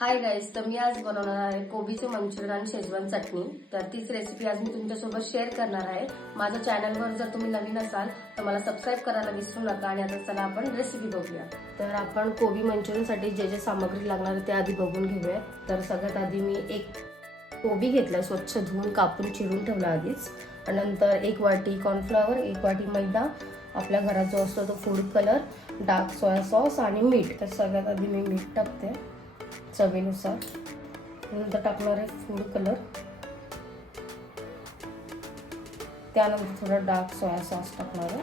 Hi guys तर मी आज बनवणार आहे कोबीचे मंचुरियन आणि शेजवान चटणी. तर तीच रेसिपी आज मी तुमच्यासोबत शेअर करणार आहे. माझ्या चॅनलवर जर तुम्ही नवीन असाल तर मला सबस्क्राईब करायला विसरू नका आणि आता चला आपण रेसिपी बघूया. तर आपण कोबी मंचुरियनसाठी जे जे सामग्री लागणार आहे ते आधी बघून घेऊया. तर सगळ्यात आधी मी एक कोबी घेतला स्वच्छ धुवून कापून चिरून ठेवला आधीच. नंतर एक वाटी कॉर्नफ्लॉवर एक वाटी मैदा. आपल्या घरात जो असतो तो food colour dark soya sauce आणि मीठ तर सगळ्यात आधी मी मीठ टाकते. चवीनुसार. नंतर टाकणार आहे फूड कलर त्यानंतर थोडं डार्क सोया सॉस टाकणार आहे.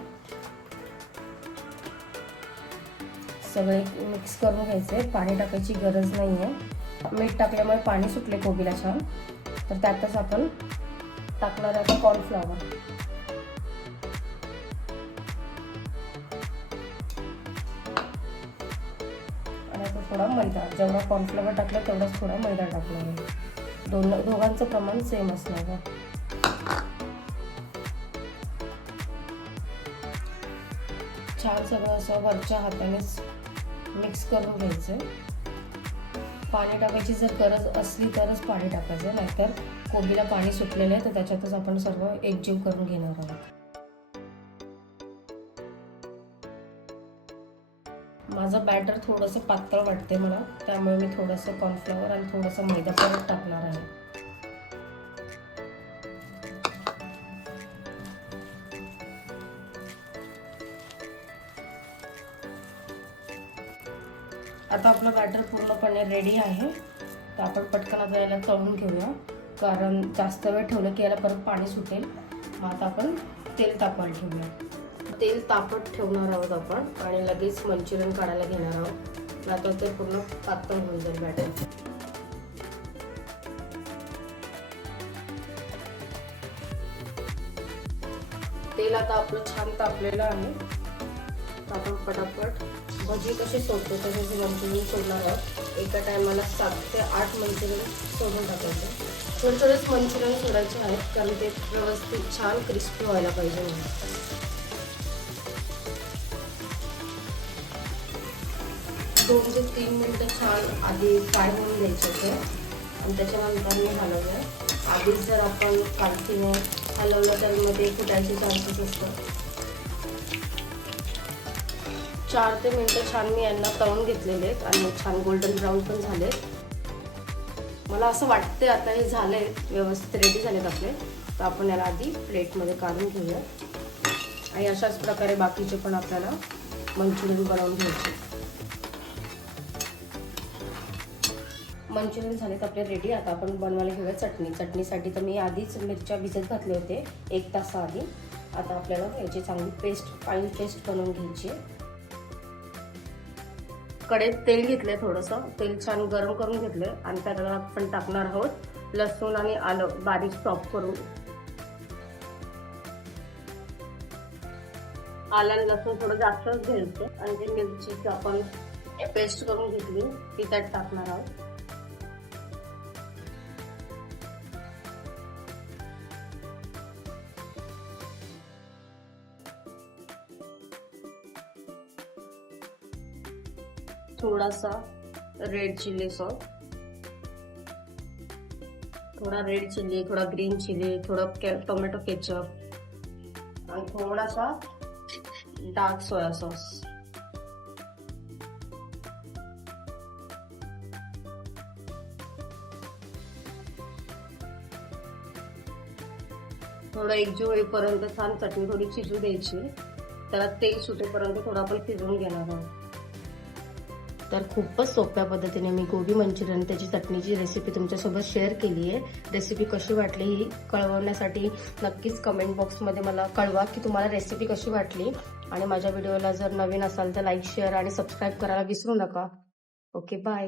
सगळे मिक्स करून घ्यायचे. पाणी टाकायची गरज नाही आहे मीठ टाकल्यामुळे पाणी सुटले कोबीला छान. तर त्यातच आपण टाकणार आहे आता कॉर्नफ्लॉवर आणि आता थोडा मैदा जेवढा कॉर्नफ्लेवर टाकला तेवढाच थोडा मैदा टाकणार आहे दोन दोघांचं प्रमाण सेम असणार आहे छान सगळं असं वरच्या हातानेच मिक्स करून घ्यायचं. पाणी टाकायची जर गरज असली तरच पाणी टाकायचं नाहीतर कोबीला पाणी सुटलेलं आहे तर त्याच्यातच आपण सर्व एकजीव करून घेणार आहोत. माझं बॅटर थोडंसं पातळ वाटते मला त्यामुळे मी थोडंसं कॉर्नफ्लॉवर आणि थोडंसं मैदा परत टाकणार आहे. आता आपलं बॅटर पूर्णपणे रेडी आहे. तर आपण पटकन आता याला तळून घेऊया. कारण जास्त वेळ ठेवलं की याला परत पाणी सुटेल. मग आता आपण तेल तापवायला ठेवूया. तेल तापत ठेवणार आहोत आपण आणि लगेच मंचुरियन काढायला घेणार आहोत. नाहीतर ते पूर्ण पातळ होऊन जाईल बॅटर तेल आता आपलं छान तापलेलं आहे. आपण पटापट भजी कशी सोडतो तसे मंचुरियन सोडणार आहोत. एका टायमाला सात ते आठ मंचुरियन सोडून टाकायचं. थोडे थोडेच मंचुरियन सोडायचे आहेत कारण ते व्यवस्थित छान क्रिस्पी व्हायला पाहिजे दोन ते म्हणजे तीन मिनटं छान आधी फ्राय होऊन द्यायचे होते. आणि त्याच्यानंतर मी हलवलं. आधीच जर आपण कालकीने हलवलं तर मध्ये फुटायचे चान्सेस असतात. चार ते मिनटं छान मी यांना तळून घेतलेले आहेत आणि छान गोल्डन ब्राऊन पण झाले मला असं वाटते आता हे झाले व्यवस्थित रेडी झालेत आपले. तर आपण याला आधी प्लेटमध्ये काढून घेऊया. आणि अशाच प्रकारे बाकीचे पण आपल्याला मंचुरियन बनवून घ्यायचे. मंचुरियन झालेत आपले रेडी आता आपण बनवायला घेऊया चटणी. चटणीसाठी तर मी आधीच मिरच्या भिजत घातले होते एक तासाआधी. आता आपल्याला याची चांगली पेस्ट फाईन पेस्ट बनवून घ्यायची कडेत तेल घेतलंय थोडंसं. तेल छान गरम करून घेतलंय. आणि त्याला आपण टाकणार आहोत लसूण आणि आलं बारीक चॉप करून. आलं आणि लसूण थोडं जास्तच घ्यायचं. आणि जी मिरची आपण पेस्ट करून घेतली ती त्यात टाकणार आहोत. थोडासा रेड चिली सॉस थोडा रेड चिली थोडा ग्रीन चिली थोडा टोमॅटो केचप आणि थोडासा डार्क सोया सॉस थोडं एकजीव होईपर्यंत छान चटणी थोडी शिजू द्यायची. त्याला तेल सुटेपर्यंत थोडं आपण शिजवून घेणार आहोत. तर खूपच सोप्या पद्धतीने मी गोबी मंचुरियन त्याची चटणीची रेसिपी तुमच्यासोबत शेअर केली आहे. रेसिपी कशी वाटली ही कळवण्यासाठी नक्कीच कमेंट बॉक्समध्ये मला कळवा की तुम्हाला रेसिपी कशी वाटली. आणि माझ्या व्हिडिओला जर नवीन असाल तर लाईक शेअर आणि सबस्क्राईब करायला विसरू नका. Okay bye